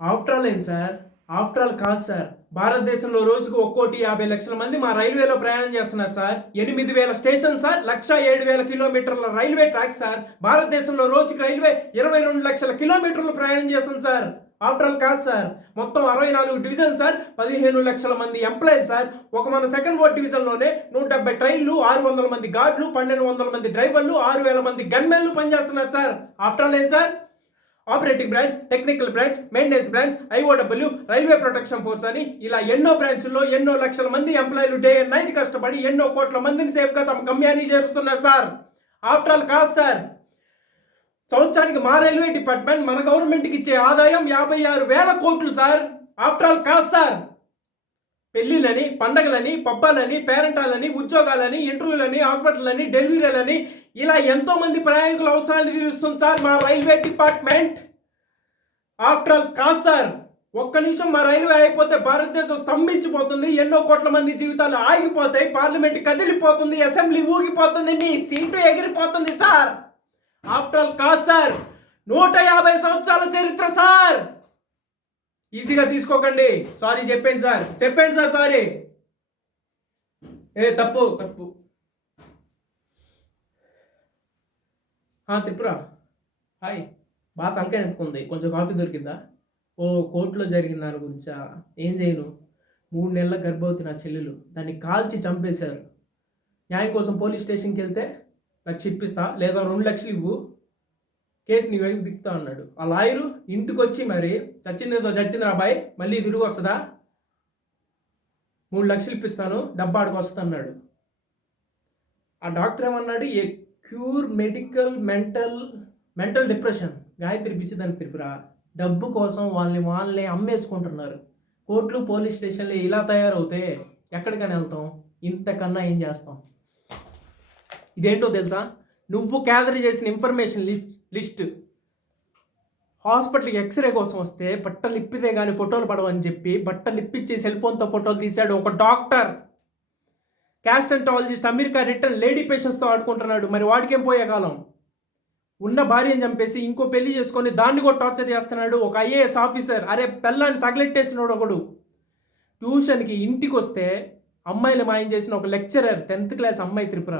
After all ఏంటి sir? After all కాదు sir. భారతదేశంలో రోజుకు 1,50,00,000 మంది మా రైల్వేలో ప్రయాణం చేస్తున్నారు సార్. 8,000 station sir. 1,07,000 కిలోమీటర్ల రైల్వే ట్రాక్ సార్. భారతదేశంలో రోజుకి రైల్వే 22 లక్షల కిలోమీటర్లు ప్రయాణం చేస్తుంది సార్. ఆఫ్టర్ ఆల్ కాదు సార్. మొత్తం 64 డివిజన్ సార్. 15 లక్షల మంది ఎంప్లాయీలు సార్. ఒక మన సెకండ్ వార్డ్ డివిజన్లోనే 170 ట్రైన్లు, 600 మంది గార్డులు, 1,200 మంది డ్రైవర్లు, 6,000 మంది గన్మెన్లు పనిచేస్తున్నారు సార్. ఆఫ్టర్ ఆల్ ఏం సార్? Operating branch, technical branch, maintenance branch, IOW, railway protection force అని ఇలా ఎన్నో బ్రాంచ్ల్లో ఎన్నో లక్షల మంది ఎంప్లాయీలు డే అండ్ నైట్ కష్టపడి ఎన్నో కోట్ల మందిని సేఫ్గా తమ గమ్యాన్ని చేరుస్తున్నారు సార్. ఆఫ్టర్ ఆల్ కాదు సార్. సంవత్సరానికి మా రైల్వే డిపార్ట్మెంట్ మన గవర్నమెంట్కి ఇచ్చే ఆదాయం 56,000 కోట్లు సార్. ఆఫ్టర్ ఆల్ కాదు సార్. పెళ్లిళ్ళని, పండగలని, పబ్బాలని, పేరెంటాలని, ఉద్యోగాలని, ఇంటర్వ్యూలని, హాస్పిటల్లని, డెలివరీలని ఇలా ఎంతో మంది ప్రయాణికుల అవసరాలు తీరుస్తుంది సార్ మా రైల్వే డిపార్ట్మెంట్. ఆఫ్టర్ ఆల్ కాదు సార్. ఒక్క నిమిషం మా రైల్వే అయిపోతే భారతదేశం స్తంభించిపోతుంది, ఎన్నో కోట్ల మంది జీవితాలు ఆగిపోతాయి, పార్లమెంట్ కదిలిపోతుంది, అసెంబ్లీ ఊగిపోతుంది, మీ సీటు ఎగిరిపోతుంది సార్. ఆఫ్టర్ ఆల్ కాదు సార్. 150 సంవత్సరాల చరిత్ర సార్. ఈజీగా తీసుకోకండి. సారీ చెప్పండి సార్, చెప్పండి సార్, సారీ. తప్పు తప్పు. త్రిపుర హాయ్. బాగా తలకాయ నొప్పుకుంది, కొంచెం కాఫీ దొరికిందా? కోర్టులో జరిగిన దాని గురించా? ఏం చేయను, 3 నెలల గర్భవతి నా చెల్లెలు, దాన్ని కాల్చి చంపేశారు. న్యాయం కోసం పోలీస్ స్టేషన్కి వెళ్తే 1,00,000 ఇప్పిస్తా, లేదా 2 లక్షలు ఇవ్వు, కేసు నీ వైపు దిక్తా అన్నాడు. ఆ లాయరు ఇంటికి వచ్చి మరి చచ్చిందేదో చచ్చిందిరా బాయ్, మళ్ళీ తిరిగి వస్తుందా, 3 లక్షలు ఇప్పిస్తాను, డబ్బా ఆడికి వస్తా అన్నాడు. ఆ డాక్టర్ ఏమన్నాడు? A cure medical mental depression. Gayatri పిచ్చిదని త్రిపుర. డబ్బు కోసం వాళ్ళని అమ్మేసుకుంటున్నారు. కోర్టులు, పోలీస్ స్టేషన్లు ఇలా తయారవుతే ఎక్కడికైనా వెళ్తాం? ఇంతకన్నా ఏం చేస్తాం? ఇదేంటో తెలుసా? నువ్వు గ్యాదర్ చేసిన ఇన్ఫర్మేషన్ లిస్ట్ హాస్పిటల్కి ఎక్స్రే కోసం వస్తే బట్టలు ఇప్పితే కానీ ఫోటోలు పడవని చెప్పి బట్టలు ఇప్పించి సెల్ ఫోన్తో ఫోటోలు తీశాడు ఒక doctor. Gastroenterologist America return lady పేషెంట్స్తో ఆడుకుంటున్నాడు. మరి వాడికేం పోయే కాలం? ఉన్న భార్యను చంపేసి ఇంకో పెళ్లి చేసుకొని దాన్ని కూడా టార్చర్ చేస్తున్నాడు ఒక ఐఏఎస్ ఆఫీసర్. అరే పెళ్ళాన్ని తగలెట్టేసినాడు ఒకడు. ట్యూషన్కి ఇంటికి వస్తే అమ్మాయిలు మాయం చేసిన ఒక లెక్చరర్, 10th క్లాస్ అమ్మాయి త్రిపుర.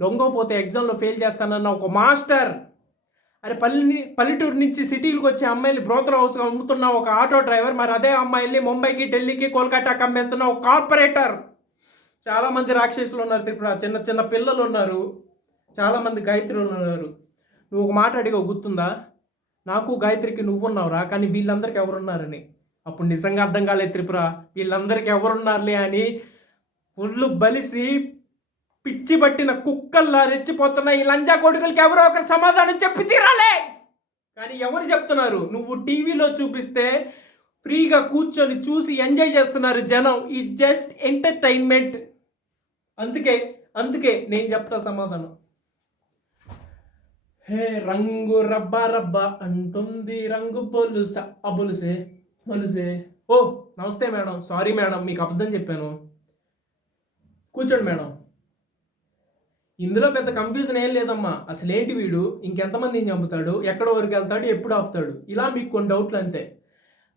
లొంగపోతే ఎగ్జామ్లో ఫెయిల్ చేస్తానన్న ఒక మాస్టర్. అరే పల్లెటూరు నుంచి సిటీలకు వచ్చే అమ్మాయిలు బ్రోకర్ హౌస్గా అమ్ముతున్న ఒక ఆటో డ్రైవర్. మరి అదే అమ్మాయిల్ని ముంబైకి, ఢిల్లీకి, కోల్కతాకి అమ్మేస్తున్న ఒక కార్పొరేటర్. చాలామంది రాక్షసులు ఉన్నారు త్రిపుర. చిన్న చిన్న పిల్లలు ఉన్నారు, చాలామంది గాయత్రులు ఉన్నారు. నువ్వు ఒక మాట అడిగా గుర్తుందా? నాకు గాయత్రికి నువ్వున్నావురా, కానీ వీళ్ళందరికీ ఎవరున్నారని. అప్పుడు నిజంగా అర్థం కాలేదు త్రిపుర, వీళ్ళందరికీ ఎవరున్నారులే అని. ఫుల్ బలిసి పిచ్చి పట్టిన కుక్కల్లా రెచ్చిపోతున్న ఈ లంజా కొడుకులకి ఎవరో ఒకరు సమాధానం చెప్పి తీరాలే. కానీ ఎవరు చెప్తున్నారు? నువ్వు టీవీలో చూపిస్తే ఫ్రీగా కూర్చొని చూసి ఎంజాయ్ చేస్తున్నారు జనం. ఈ జస్ట్ ఎంటర్టైన్మెంట్. అందుకే నేను చెప్తా సమాధానం. హే రంగు రబ్బా రబ్బా అంటుంది రంగు పొలుసే. ఓ నమస్తే మేడం, సారీ మేడం, మీకు అబద్ధం చెప్పాను. కూర్చోండి మేడం. ఇందులో పెద్ద కన్ఫ్యూజన్ ఏం లేదమ్మా. అసలేంటి వీడు ఇంకెంతమందిని చంపుతాడు, ఎక్కడ వరకు వెళ్తాడు, ఎప్పుడు ఆపుతాడు, ఇలా మీకు కొన్ని డౌట్లు అంతే.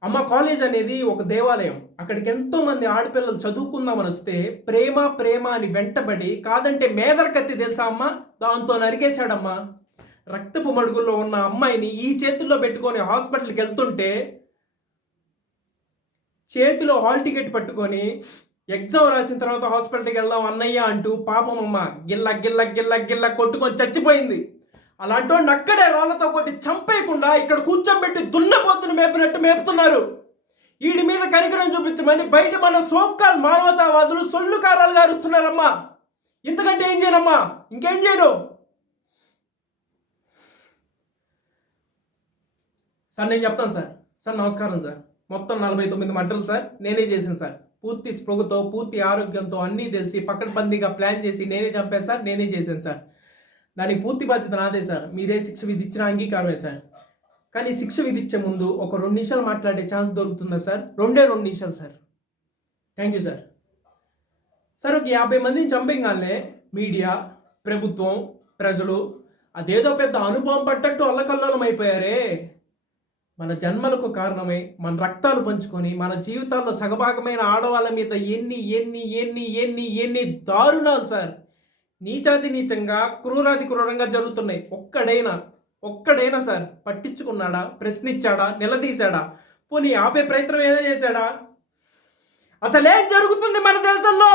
అమ్మ, కాలేజ్ అనేది ఒక దేవాలయం. అక్కడికి ఎంతోమంది ఆడపిల్లలు చదువుకుందామని వస్తే ప్రేమ అని వెంటబడి, కాదంటే మేదర కత్తి తెలుసా అమ్మ, దాంతో నరికేశాడమ్మా. రక్తపు మడుగుల్లో ఉన్న అమ్మాయిని ఈ చేతుల్లో పెట్టుకొని హాస్పిటల్కి వెళ్తుంటే చేతిలో హాల్ టికెట్ పట్టుకొని ఎగ్జామ్ రాసిన తర్వాత హాస్పిటల్కి వెళ్దాం అన్నయ్య అంటూ పాపం అమ్మ గిల్ల కొట్టుకొని చచ్చిపోయింది. అలాంటి వాడిని అక్కడే రాళ్లతో కొట్టి చంపేయకుండా ఇక్కడ కూర్చోబెట్టి దున్నపోతును మేపినట్టు మేపుతున్నారు. వీడి మీద కనికరం చూపించమని బయట మన సోకాల్ మానవతావాదులు సొల్లు కారాలు గారుస్తున్నారమ్మా. ఇంతకంటే ఏం చేయనమ్మా, ఇంకేం చేయను. సార్ నేను చెప్తాను సార్ నమస్కారం సార్. మొత్తం 49 మర్డర్లు సార్ నేనే చేశాను సార్. పూర్తి స్పృహతో, పూర్తి ఆరోగ్యంతో, అన్నీ తెలిసి పకడ్బందీగా ప్లాన్ చేసి నేనే చంపాను సార్, నేనే చేశాను సార్. దానికి పూర్తి బాధ్యత నాదే సార్. మీరే శిక్ష విధించిన అంగీకారమే సార్. కానీ శిక్ష విధించే ముందు ఒక 2 నిమిషాలు మాట్లాడే ఛాన్స్ దొరుకుతుందా సార్? 2 నిమిషాలు sir. Thank you sir. Sir ఒక 50 మందిని చంపేగానే మీడియా, ప్రభుత్వం, ప్రజలు అదేదో పెద్ద అనుభవం పట్టట్టు అల్లకల్లోలం అయిపోయారే. మన జన్మలకు కారణమై మన రక్తాలు పంచుకొని మన జీవితాల్లో సగభాగమైన ఆడవాళ్ళ మీద ఎన్ని ఎన్ని ఎన్ని ఎన్ని ఎన్ని దారుణాలు సార్ నీచాతి నీచంగా క్రూరాతి క్రూరంగా జరుగుతున్నాయి. ఒక్కడైనా సార్ పట్టించుకున్నాడా, ప్రశ్నించాడా, నిలదీశాడా, పోనీ ఆపే ప్రయత్నం ఏదో చేశాడా? అసలేం జరుగుతుంది మన దేశంలో?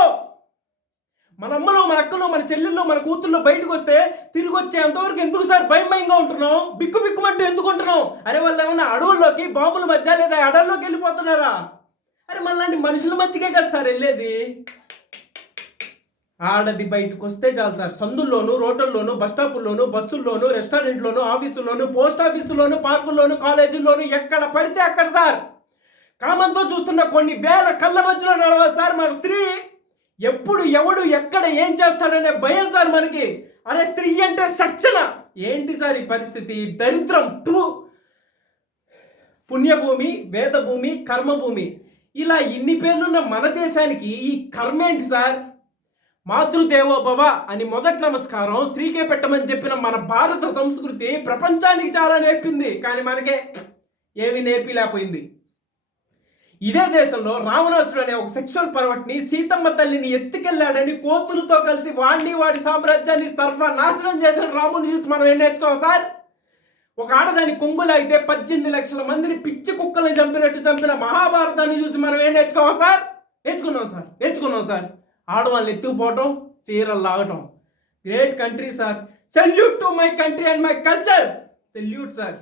మన అమ్మలు, మన అక్కలు, మన చెల్లెళ్ళు, మన కూతుళ్ళు బయటకు వస్తే తిరిగి వచ్చేంతవరకు ఎందుకు సార్ భయంగా ఉంటున్నాం? బిక్కుమంటూ ఎందుకు ఉంటున్నాం? అరే వాళ్ళు ఏమన్నా అడవుల్లోకి బాంబుల మధ్య లేదా అడవుల్లోకి వెళ్ళిపోతున్నారా? అరే మళ్ళీ మనుషుల మధ్యకే కదా సార్ వెళ్ళేది. ఆడది బయటకు వస్తే చాలు సార్, సందుల్లోను, రోడ్లలోను, బస్టాపుల్లోను, బస్సుల్లోను, రెస్టారెంట్లోను, ఆఫీసుల్లోను, పోస్ట్ ఆఫీసుల్లోను, పార్కుల్లోను, కాలేజీల్లోను, ఎక్కడ పడితే అక్కడ సార్ కామంతో చూస్తున్న కొన్ని వేల కళ్ళ మధ్యలో నడవాలి సార్ మన స్త్రీ. ఎప్పుడు ఎవడు ఎక్కడ ఏం చేస్తాడనే భయం సార్ మనకి. అరే స్త్రీ అంటే సక్షణ ఏంటి సార్ ఈ పరిస్థితి? దరిద్రం. పుణ్యభూమి, వేదభూమి, కర్మభూమి, ఇలా ఇన్ని పేర్లున్న మన దేశానికి ఈ కర్మ ఏంటి సార్? మాతృదేవోభవ అని మొదటి నమస్కారం స్త్రీకే పెట్టమని చెప్పిన మన భారత సంస్కృతి ప్రపంచానికి చాలా నేర్పింది, కానీ మనకే ఏమీ నేర్పిలేకపోయింది. ఇదే దేశంలో రావణాసుడు అనే ఒక సెక్షువల్ పర్వట్ని సీతమ్మ తల్లిని ఎత్తుకెళ్ళాడని కోతులతో కలిసి వాడి సామ్రాజ్యాన్ని సర్వనాశనం చేసిన రాముని చూసి మనం ఏం నేర్చుకోవాలి సార్? ఒక ఆడదాని కొంగులు అయితే 18 లక్షల మందిని పిచ్చి కుక్కల్ని చంపినట్టు చంపిన మహాభారతాన్ని చూసి మనం ఏం నేర్చుకోవాలి సార్? నేర్చుకున్నాం సార్. ఆడవాళ్ళని ఎత్తుకుపోవటం, చీరలు లాగటం. Great country sir. Salute to my country and my culture. Salute sir.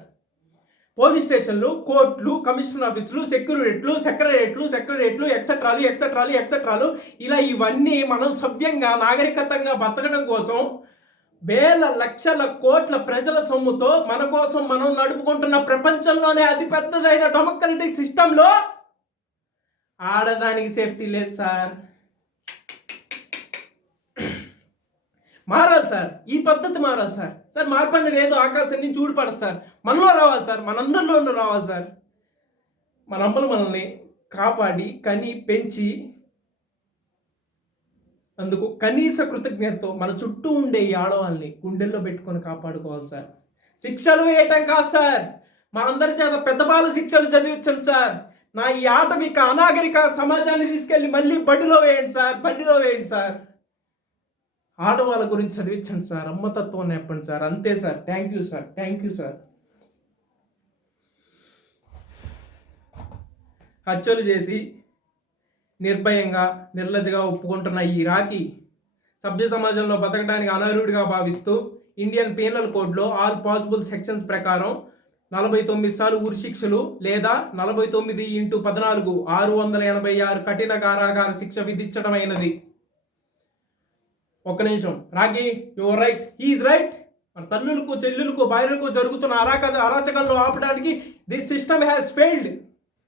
Police స్టేషన్లు, కోర్టులు, కమిషనర్ ఆఫీసులు, సెక్రటరేట్లు, ఎక్సెట్రాలు ఇలా ఇవన్నీ మనం సభ్యంగా నాగరికతంగా బతకడం కోసం వేల లక్షల కోట్ల ప్రజల సొమ్ముతో మన కోసం మనం నడుపుకుంటున్న ప్రపంచంలోనే అతిపెద్దదైన డెమోక్రటిక్ సిస్టంలో ఆడదానికి సేఫ్టీ లేదు సార్. మారాలి సార్, ఈ పద్ధతి మారాలి సార్. మార్పు అనేది ఏదో ఆకాశం నుంచి ఊడిపడదు సార్, మనలో రావాలి సార్, మనందరిలోనూ రావాలి సార్. మన అమ్మలు మనల్ని కాపాడి కని పెంచి అందుకు కనీస కృతజ్ఞతతో మన చుట్టూ ఉండే ఈ ఆడవాళ్ళని గుండెల్లో పెట్టుకొని కాపాడుకోవాలి సార్. శిక్షలు వేయటం కాదు సార్, మా అందరి చేత పెద్ద బాల శిక్షలు చదివించండి సార్. నా ఈ ఆటవిక అనాగరిక సమాజాన్ని తీసుకెళ్ళి మళ్ళీ బడిలో వేయండి సార్. ఆడవాళ్ళ గురించి చదివించండి సార్, అమ్మతత్వం నేర్పండి సార్. అంతే సార్. Thank you sir. హత్యలు చేసి నిర్భయంగా నిర్లజ్జగా ఒప్పుకుంటున్న ఈ రాఖీ సభ్య సమాజంలో బతకడానికి అనర్హుడిగా భావిస్తూ ఇండియన్ పీనల్ కోడ్లో ఆల్ పాసిబుల్ సెక్షన్స్ ప్రకారం 49 సార్లు ఉరిశిక్షలు లేదా 49x14 686 కఠిన కారాగార శిక్ష విధించడమైనది. ఒక్క నిమిషం. Rakhi, your right, he's right. మన తల్లులకు, చెల్లెలకు, భార్యలకు జరుగుతున్న అరాచకంలో ఆపడానికి this system has failed.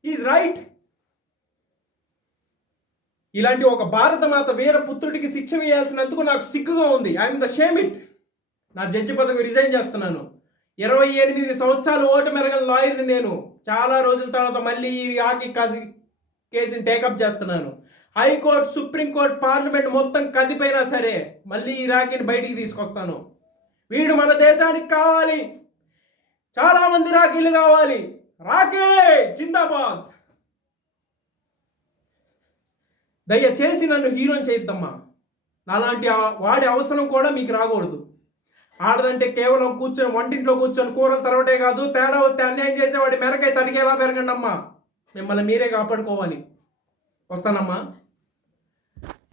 He's right. ఇలాంటి ఒక భారతమాత వీర పుత్రుడికి శిక్ష వేయాల్సినందుకు నాకు సిగ్గుగా ఉంది. I'm the shame it. నా జడ్జి పదవి రిజైన్ చేస్తున్నాను. 28 సంవత్సరాలు ఓటు మెరగని లాయర్ని నేను. చాలా రోజుల తర్వాత మళ్ళీ ఈ రాఖీ కేసుని టేకప్ చేస్తున్నాను. హైకోర్టు, సుప్రీంకోర్టు, పార్లమెంట్ మొత్తం కదిపోయినా సరే మళ్ళీ ఈ రాఖీని బయటికి తీసుకొస్తాను. వీడు మన దేశానికి కావాలి. చాలామంది రాఖీలు కావాలి. రాఖీ జిందాబాద్. దయచేసి నన్ను హీరోని చేయొద్దమ్మా. అలాంటి వాడి అవసరం కూడా మీకు రాకూడదు. ఆడదంటే కేవలం వంటింట్లో కూర్చొని కూరలు తరవటే కాదు, తేడా వస్తే అన్యాయం చేసేవాడి మెరకై తరిగేలా పెరగండి అమ్మా. మిమ్మల్ని మీరే కాపాడుకోవాలి. వస్తానమ్మా.